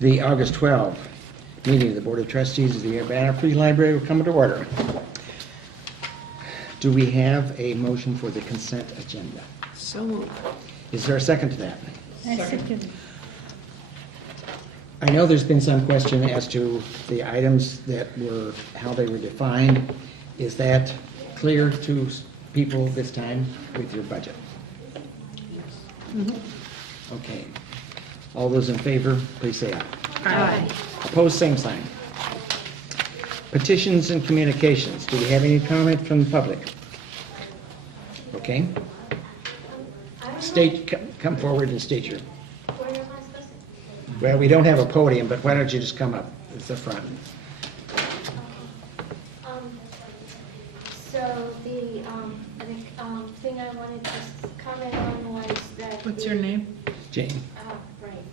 The August 12th meeting of the Board of Trustees of the Urbana Free Library will come to order. Do we have a motion for the consent agenda? So moved. Is there a second to that? I second. I know there's been some question as to the items that were, how they were defined. Is that clear to people this time with your budget? Okay. All those in favor, please say aye. Aye. Opposed, same sign. Petitions and communications. Do we have any comment from the public? Okay. State, come forward and state your. Well, we don't have a podium, but why don't you just come up? It's the front. So the thing I wanted to comment on was that. What's your name? Jane. Right,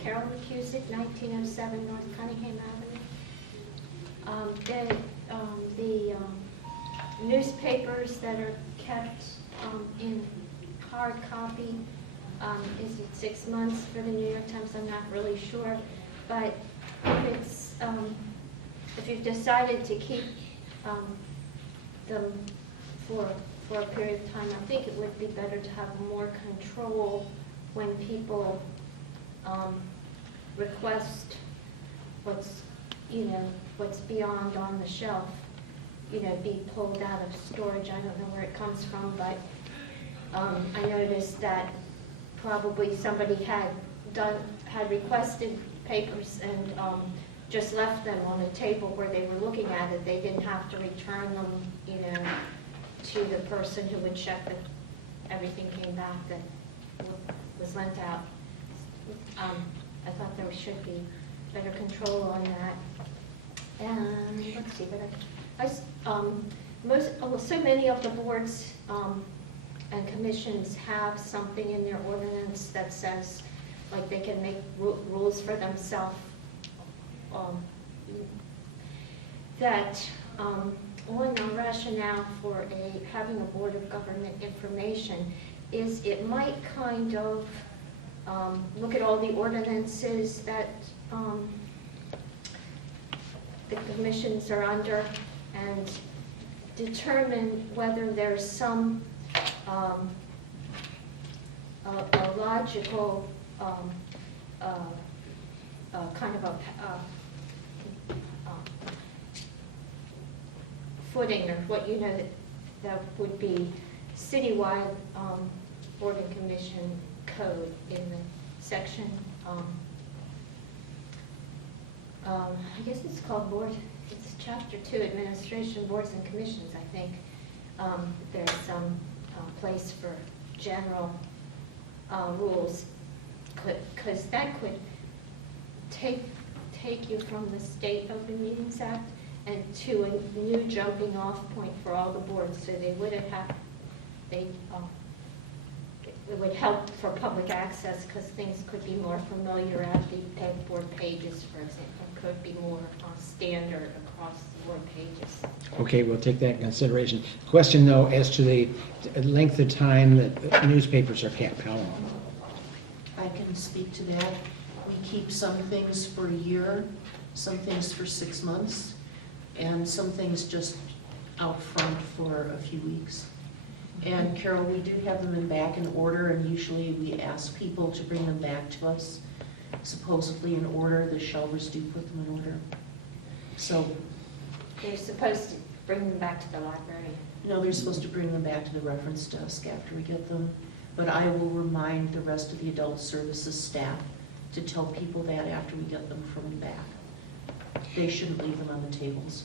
Carol McCusick, 1907 North Cunningham Avenue. The newspapers that are kept in hard copy, is it 6 months for the New York Times? I'm not really sure, but if it's, if you've decided to keep them for a period of time, I think it would be better to have more control when people request what's, what's beyond on the shelf, be pulled out of storage. I don't know where it comes from, but I noticed that probably somebody had requested papers and just left them on a table where they were looking at it. They didn't have to return them, to the person who would check that everything came back that was lent out. I thought there should be better control on that. And let's see, so many of the boards and commissions have something in their ordinance that says, like, they can make rules for themselves. One rationale for having a board of government information is it might kind of look at all the ordinances that the commissions are under and determine whether there's some a logical kind of a footing, or what that would be citywide board and commission code in the section. I guess it's called it's chapter 2, administration, boards and commissions, I think. There's some place for general rules, because that could take you from the State Open Meetings Act and to a new jumping off point for all the boards. So it would help for public access, because things could be more familiar at the board pages, for example, could be more standard across the board pages. Okay, we'll take that in consideration. Question, though, as to the length of time that newspapers are kept, how long? I can speak to that. We keep some things for a year, some things for 6 months, and some things just out front for a few weeks. And Carol, we do have them back in order, and usually we ask people to bring them back to us, supposedly in order. The shelvers do put them in order. So They're supposed to bring them back to the library. no, they're supposed to bring them back to the reference desk after we get them. But I will remind the rest of the adult services staff to tell people that after we get them from back. They shouldn't leave them on the tables.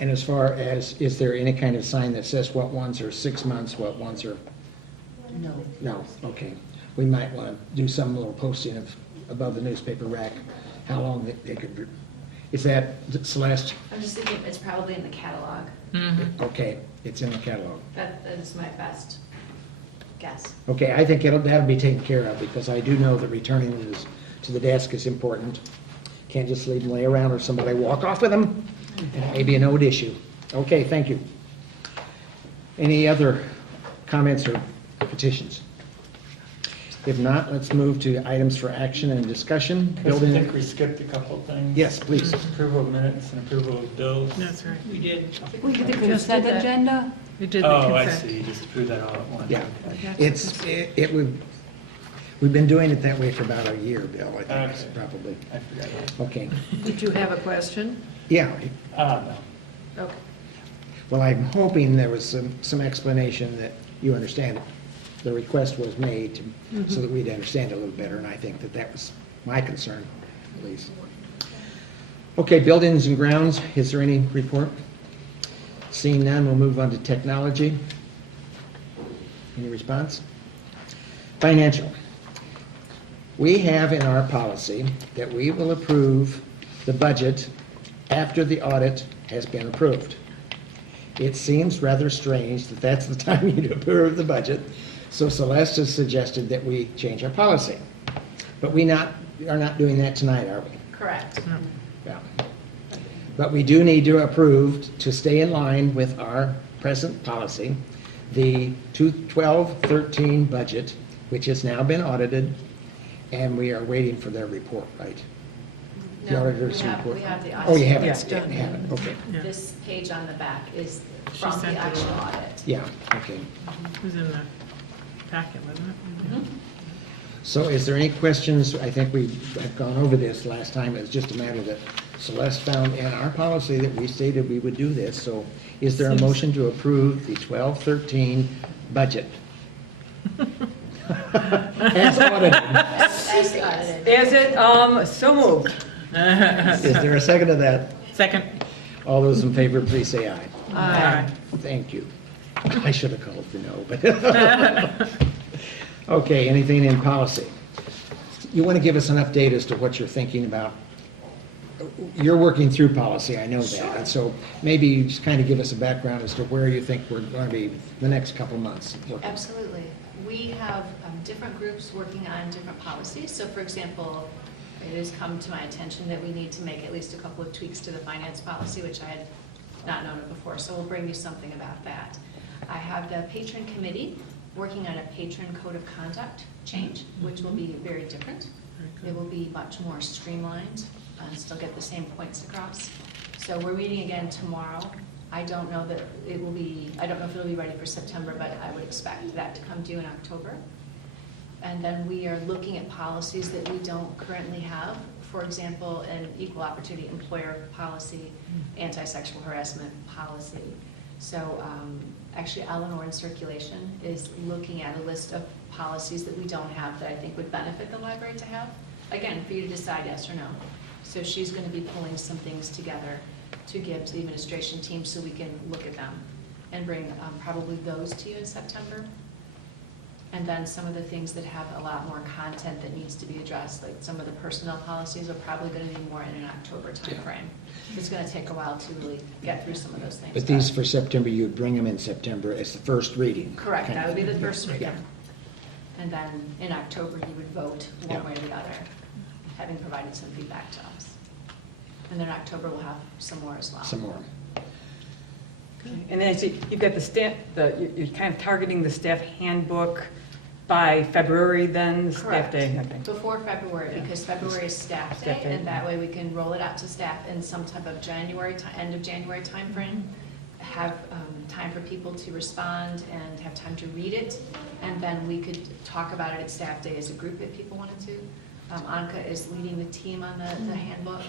And as far as, is there any kind of sign that says what ones are 6 months, what ones are? No. No, okay. We might want to do some little posting of above the newspaper rack, how long they could be. Is that Celeste? I'm just thinking it's probably in the catalog. Okay, it's in the catalog. That is my best guess. Okay, I think that'll be taken care of, because I do know that returning them to the desk is important. Can't just leave them lay around or somebody walk off with them. It may be an old issue. Okay, thank you. Any other comments or petitions? If not, let's move to items for action and discussion. Because I think Building, we skipped a couple things. yes, please. Approval of minutes and approval of bills. That's right. We did. We did the Just did consent that. agenda? We did the Oh, I consent. see, just approve that all at once. Yeah. Okay. We've been doing it that way for about a year, Bill, I think, Okay. probably. I forgot that. Okay, Did you have a question? yeah, No. Okay. well, I'm hoping there was some explanation that you understand. The request was made so that we'd understand it a little better, and I think that was my concern, at least. Okay, buildings and grounds, is there any report? Seeing none, we'll move on to technology. Any response? Financial. We have in our policy that we will approve the budget after the audit has been approved. It seems rather strange that that's the time you approve the budget, so Celeste has suggested that we change our policy. But we are not doing that tonight, are we? Correct. Yeah. But we do need to approve, to stay in line with our present policy, the 2012-13 budget, which has now been audited, and we are waiting for their report, right? The No, auditor's we have, report. we have the audit. Oh, you have it? Yeah, it's done. You have it, okay. Yeah. This page on the back is She from sent the it actual over. audit. Yeah, okay. It was in the packet, wasn't it? Mhm. So is there any questions? I think we have gone over this last time. It's just a matter that Celeste found in our policy that we stated we would do this. So is there a Seems- motion to approve the 12-13 budget? As audited. As audited. Is it, so moved? Is there a second to that? Second. All those in favor, please say aye. Aye. Thank you. I should have called for no, but. Okay, anything in policy? You want to give us an update as to what you're thinking about? You're working through policy, I know that. And so maybe you just kind of give us a background as to where you think we're going to be the next couple months working. Absolutely. We have different groups working on different policies. So for example, it has come to my attention that we need to make at least a couple of tweaks to the finance policy, which I had not known of before. So we'll bring you something about that. I have the patron committee working on a patron code of conduct change, which will be very different. It will be much more streamlined and still get the same points across. So we're meeting again tomorrow. I don't know that it will be, I don't know if it'll be ready for September, but I would expect that to come due in October. And then we are looking at policies that we don't currently have. For example, an equal opportunity employer policy, anti-sexual harassment policy. So actually Eleanor in circulation is looking at a list of policies that we don't have that I think would benefit the library to have. Again, for you to decide yes or no. So she's going to be pulling some things together to give to the administration team so we can look at them and bring probably those to you in September. And then some of the things that have a lot more content that needs to be addressed, like some of the personnel policies are probably going to be more in an October timeframe. It's going to take a while to really get through some of those things. But these for September, you'd bring them in September as the first reading. Correct, kind that of would be the thing. first reading. Yeah. And then in October, you would vote Yeah. one way or the other, having provided some feedback to us. And then in October, we'll have some more as well. Some more. And then I see you've got the staff, you're kind of targeting the staff handbook by February then, the staff Correct. day? Okay. Before February, because February is staff day, Staff day. and that way we can roll it out to staff in some type of January, end of January timeframe. Have time for people to respond and have time to read it, and then we could talk about it at staff day as a group if people wanted to. Anka is leading the team on the handbook,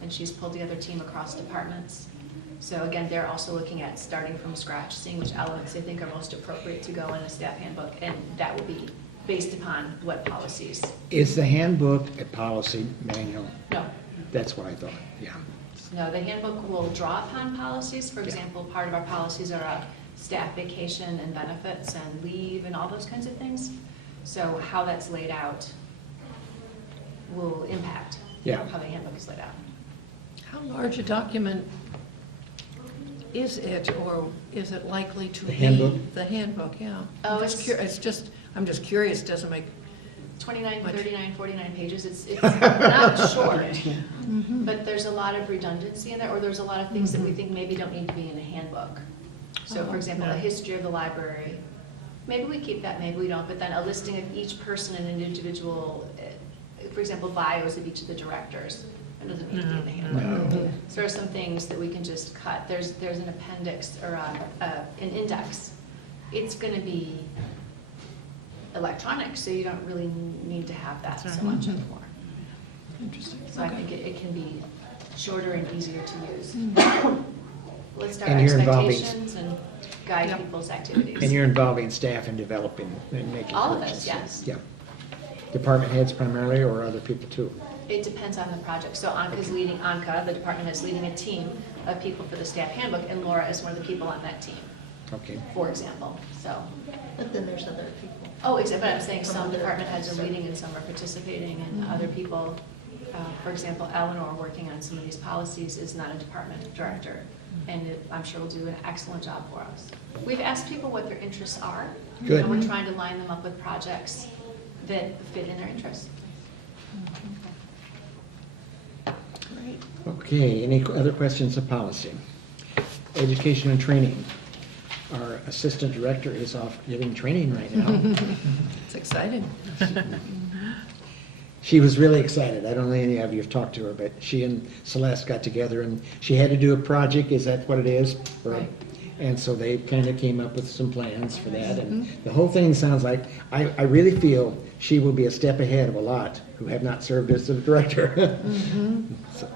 and she's pulled together a team across departments. So again, they're also looking at starting from scratch, seeing which elements they think are most appropriate to go in a staff handbook, and that will be based upon what policies. Is the handbook a policy manual? No, That's what I thought, yeah. no, the handbook will draw upon policies. For Yeah. example, part of our policies are staff vacation and benefits and leave and all those kinds of things. So how that's laid out will impact Yeah. how the handbook is laid out. How large a document is it, or is it likely to The be? handbook? The handbook, yeah. Oh, I'm just curious, doesn't make, 29, Much. 39, 49 pages, it's not short, but there's a lot of redundancy in there, or there's a lot of things that we think maybe don't need to be in a handbook. So for Oh, example, a yeah. history of the library Maybe we keep that, maybe we don't, but then a listing of each person and individual, for example, bios of each of the directors. It doesn't need to be in the handbook. No. So there are some things that we can just cut. There's an appendix or an index. It's going to be electronic, so you don't really need to have that so That's much right. anymore. Interesting. So I think it can be shorter and easier to use. List our And you're involving- expectations and guide Yep. people's activities. And you're involving staff in developing and making All of us, corrections. yes. Yeah. Department heads primarily, or other people too? It depends on the project. So Anka's leading, the department is leading a team of people for the staff handbook, and Laura is one of the people on that team, Okay. for example, so. But then there's other people. Oh, except, but I'm saying some department heads are leading and some are participating, and other people, for example, Eleanor, working on some of these policies, is not a department director, and I'm sure will do an excellent job for us. We've asked people what their interests are. Good. And we're trying to line them up with projects that fit in their interests. Great. Okay, any other questions of policy? Education and training. Our assistant director is off giving training right now. It's exciting. She was really excited. I don't know any of you have talked to her, but she and Celeste got together and she had to do a project, is that what it is? Or- Right. And so they kind of came up with some plans for that, and the whole thing sounds like, I really feel she will be a step ahead of a lot who have not served as the director. So.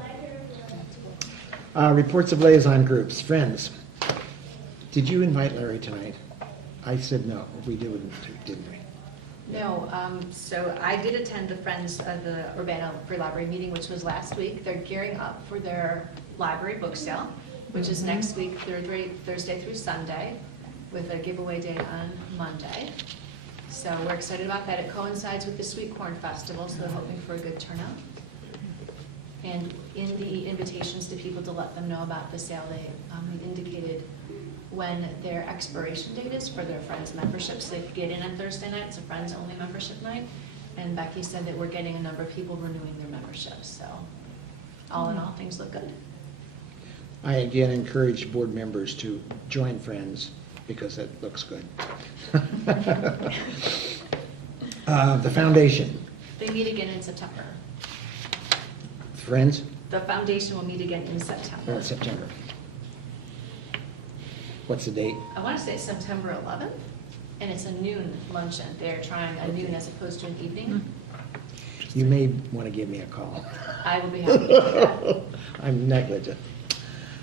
Reports of liaison groups, friends. Did you invite Larry tonight? I said no, we didn't, didn't we? No, so I did attend the Friends of the Urbana Free Library meeting, which was last week. They're gearing up for their library book sale, which is next week, Thursday through Sunday, with a giveaway day on Monday. So we're excited about that. It coincides with the Sweet Corn Festival, so they're hoping for a good turnout. And in the invitations to people to let them know about the sale, they indicated when their expiration date is for their Friends memberships. They could get in on Thursday night, it's a Friends only membership night. And Becky said that we're getting a number of people renewing their memberships, so all in all, things look good. I again encourage board members to join Friends because it looks good. The foundation, They meet again in September. Friends, The foundation will meet again in September. September. What's the date? I want to say it's September 11th, and it's a noon luncheon. They're trying a noon as opposed to an evening. You may want to give me a call. I will be happy to do that. I'm negligent.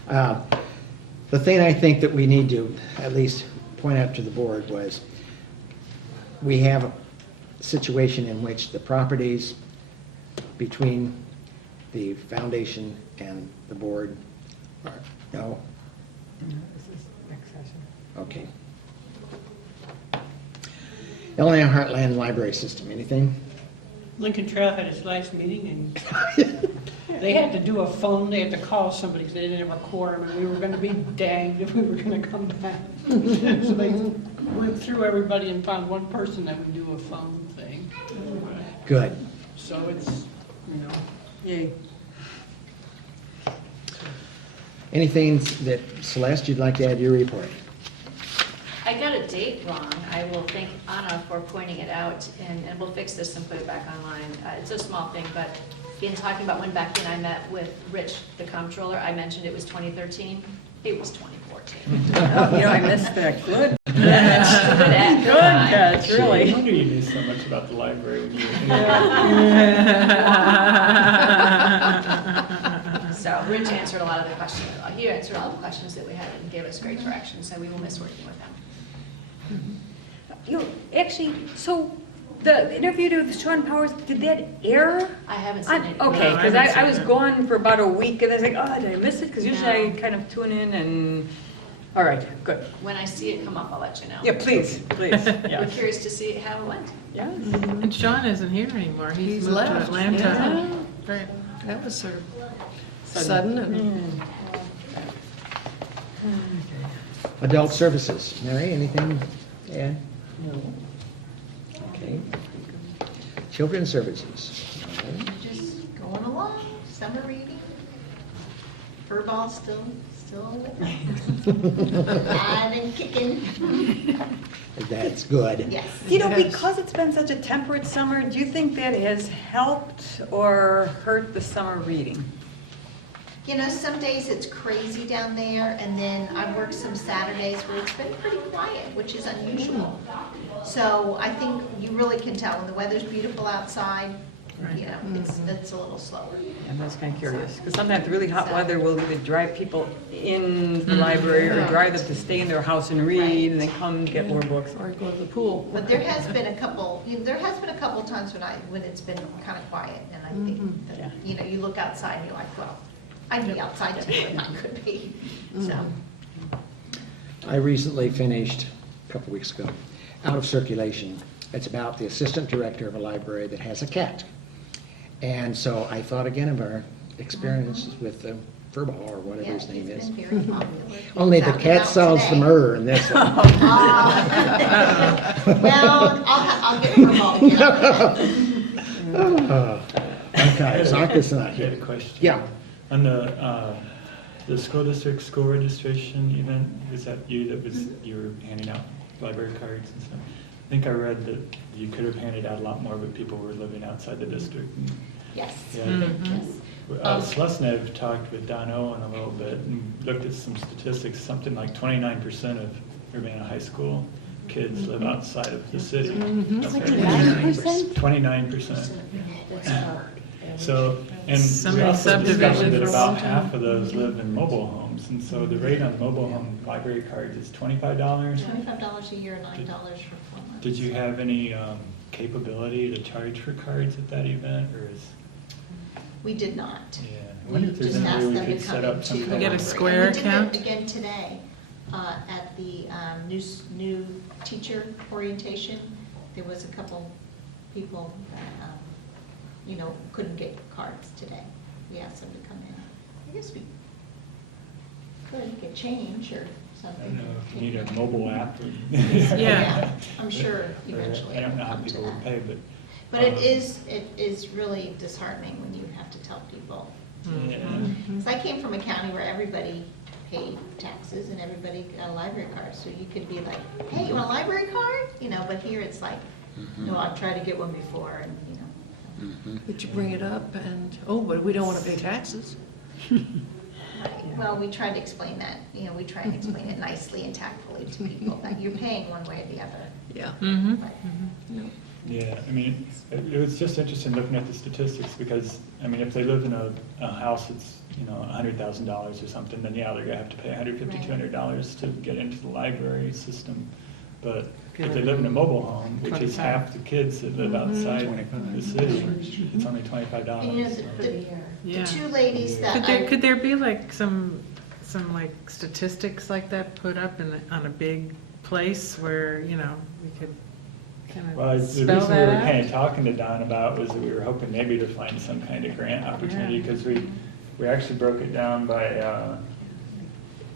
The thing I think that we need to at least point out to the board was we have a situation in which the properties between the foundation and the board are, no, This is next session. okay. Illinois Heartland Library System, anything? Lincoln Trail had its last meeting, and they had to do a phone, they had to call somebody, because they didn't have a quorum, and we were gonna be danged if we were gonna come back. So they went through everybody and found one person that would do a phone thing. Good. So it's, you know, Yay. Anything that, Celeste, you'd like to add to your report? I got a date wrong. I will thank Anna for pointing it out, and we'll fix this and put it back online. It's a small thing, but in talking about when Becky and I met with Rich, the comptroller, I mentioned it was 2013. It was 2014. Oh, I missed that. Good. Good Catch, I really. wonder you knew so much about the library when you were So Rich answered a lot of the questions. He answered all the questions that we had and gave us great direction, so we will miss working with him. Actually, so the interview with Sean Powers, did that air? I haven't seen it. Okay, No, I because haven't I seen was it. gone for about a week, and I was like, oh, did I miss it? Because usually I No. kind of tune in and, all right, good. When I see it come up, I'll let you know. Yeah, please, please, We're yeah. curious to see how it went. Yes. And Sean isn't here anymore. He's moved left, to Atlanta. yeah. Right. That was sort of sudden and Adult Services, Mary, anything to add? No. Okay. Children's Services? No. Just going along, summer reading. Furball's still alive and kicking. that's good. Yes. You know, Yes. because it's been such a temperate summer, do you think that has helped or hurt the summer reading? You know, some days it's crazy down there, and then I've worked some Saturdays where it's been pretty quiet, which is unusual. So I think you really can tell when the weather's beautiful outside, you know, it's a little slower. And that's kind of curious, because sometimes really hot weather will either drive people in the library or drive them to stay in their house and read, and then come get more books. Or go to the pool. But there has been a couple, times when it's been kind of quiet, and I think that, you know, you look outside and you're like, well, I'd be outside too if I could be, so. I recently finished, a couple weeks ago, Out of Circulation. It's about the assistant director of a library that has a cat. And so I thought again of our experiences with Furball, or whatever his name is. It's been very popular. He Only was the out and cat about solves the today. murder in this one. Well, I'll get Furball together. Okay, Zaka's not I had here. a question. Yeah. On the school district school registration event, was that you were handing out library cards and stuff? I think I read that you could have handed out a lot more, but people were living outside the district. And, Yes. yeah, Yes. Celeste and I have talked with Don Owen a little bit and looked at some statistics. Something like 29% of Urbana high school kids live outside of the city. Mm-hmm. 29%. So, and So we many also discovered subdivisions that for a about long time. half of those live in mobile homes, and so the rate on mobile home library cards is $25. $25 a year, $9 for 4 months. Did you have any capability to charge for cards at that event, or is? We did not. Yeah, I We wonder if there's just any asked way we them to could come set up into some the kind of. Get a library. Square And we account? did it again today at the new teacher orientation. There was a couple people that, you know, couldn't get cards today. We asked them to come in. I guess we could get change or I something. don't know if you need a mobile app. Or Yeah. I'm sure eventually. I don't know how it'll come to people would that. pay, but. But it is really disheartening when you have to tell people. Yeah. Because I came from a county where everybody paid taxes and everybody got a library card, so you could be like, hey, you want a library card? You know, but here it's like, no, I've tried to get one before, and, you know. But you bring it up and, oh, but we don't want to pay taxes. Right. Well, we try to explain that, you know, we try and explain it nicely and tactfully to people, that you're paying one way or the other. Yeah. Mm-hmm. But Yeah, I mean, it was just interesting looking at the statistics because, I mean, if they live in a house that's, you know, $100,000 or something, then yeah, they're gonna have to pay $150, $200 to get into the library system. But if they live in a mobile home, which is half the kids that live outside the city, it's only And you know, $25. so. the Yeah. two ladies that Could there be like some like statistics like that put up on a big place where, you know, we could kind Well, of the spell reason we that were out? kind of talking to Don about was that we were hoping maybe to find some kind of grant opportunity, Yeah. because we actually broke it down by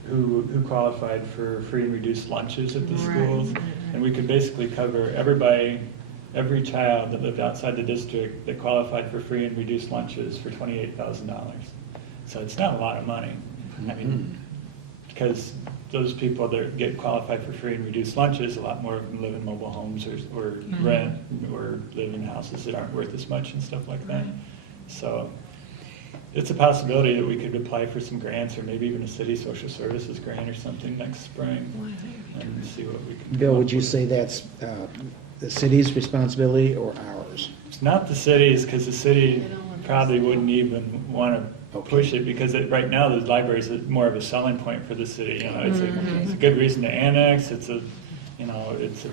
who qualified for free and reduced lunches at the Right. schools. And we could basically cover every child that lived outside the district that qualified for free and reduced lunches for $28,000. So it's not a lot of money. I mean, because those people that get qualified for free and reduced lunches, a lot more of them live in mobile homes or rent or live in houses that aren't worth as much and stuff like that. So it's a possibility that we could apply for some grants or maybe even a city social services grant or something next spring and see what we can. Bill, come would up you with. say that's the city's responsibility or ours? It's not the city's, because the city probably wouldn't even want to push it, because right now the library is more of a selling point for the city. You know, it's a good reason to annex. It's a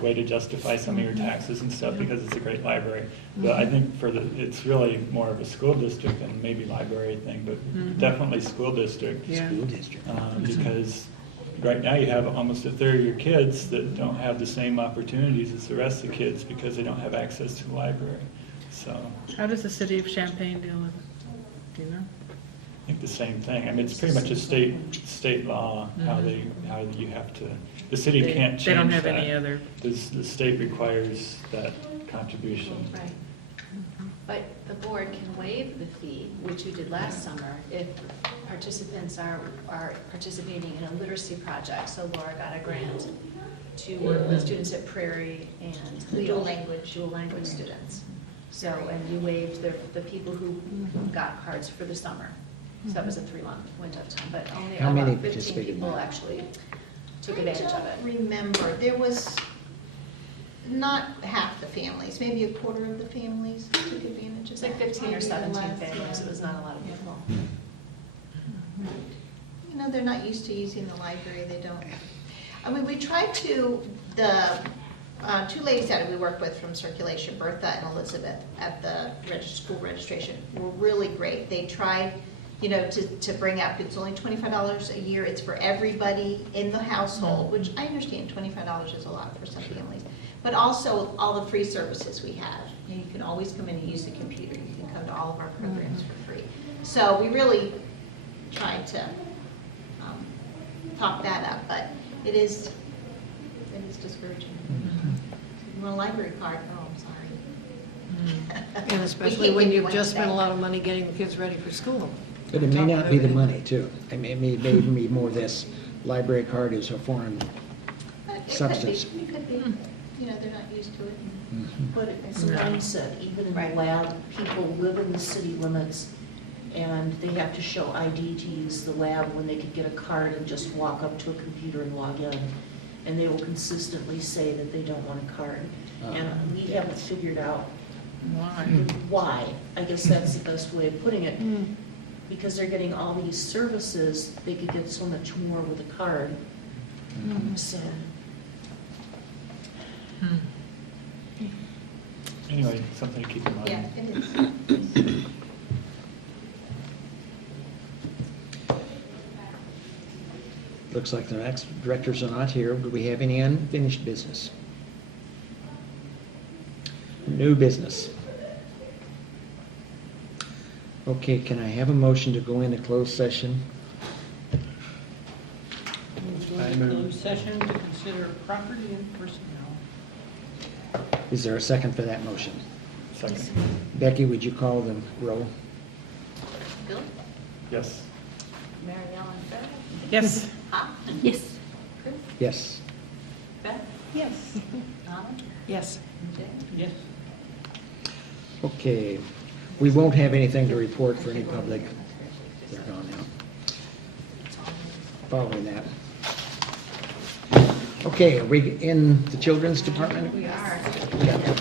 way to justify some of your taxes and stuff because it's a great library. But I think it's really more of a school district than maybe library thing, but definitely school district. Yeah. School district. Because right now you have almost a third of your kids that don't have the same opportunities as the rest of the kids because they don't have access to the library. So How does the city of Champaign deal with it? Do you know? I think the same thing. I mean, it's pretty much a state law, how you have to, the city can't change that. They don't have any other. The state requires that contribution. Right. But the board can waive the fee, which you did last summer, if participants are participating in a literacy project. So Laura got a grant to work with students at Prairie and The Leo. dual language. Students. So, and you waived the people who got cards for the summer. So that was a 3-month window of time, but only How many about 15 participated in people that? actually took advantage of it. I don't remember, there was not half the families, maybe a quarter of the families took advantage of It's that. like 15 or Maybe 17 less, families, yeah. it was not a lot of people. You know, they're not used to using the library, they don't. I mean, we tried to, the two ladies that we work with from Circulation, Bertha and Elizabeth, at the school registration, were really great. They tried, you know, to bring up, it's only $25 a year, it's for everybody in the household, which I understand $25 is a lot for some families. But also all the free services we have. You know, you can always come in and use the computer, you can come to all of our programs for free. So we really tried to talk that up, but it is discouraging. You want a library card? Oh, I'm sorry. And especially when you've just spent a lot of money getting the kids ready for school. But it may not be the money, too. I mean, it may be more this library card is a foreign substance. It could be, you know, they're not used to it. But it's a mindset, even in the lab, people live in the city limits, and they have to show ID to use the lab when they could get a card and just walk up to a computer and log in. And they will consistently say that they don't want a card. And we haven't figured out why. I guess that's the best way of putting it. Because they're getting all these services, they could get so much more with a card. So, Anyway, something to keep in mind. Yeah, it is. Looks like the next directors are not here. Do we have any unfinished business? New business. Okay, can I have a motion to go into closed session? Closed session to consider property and personnel. Is there a second for that motion? Second. Becky, would you call the roll? Bill? Yes. Mary Ellen Fair? Yes. Yes. Chris? Yes. Beth? Yes. Donna? Yes. And Jay? Yes. Okay, we won't have anything to report for any public. They're gone now. Following that. Okay, are we in the children's department? We are. Yeah.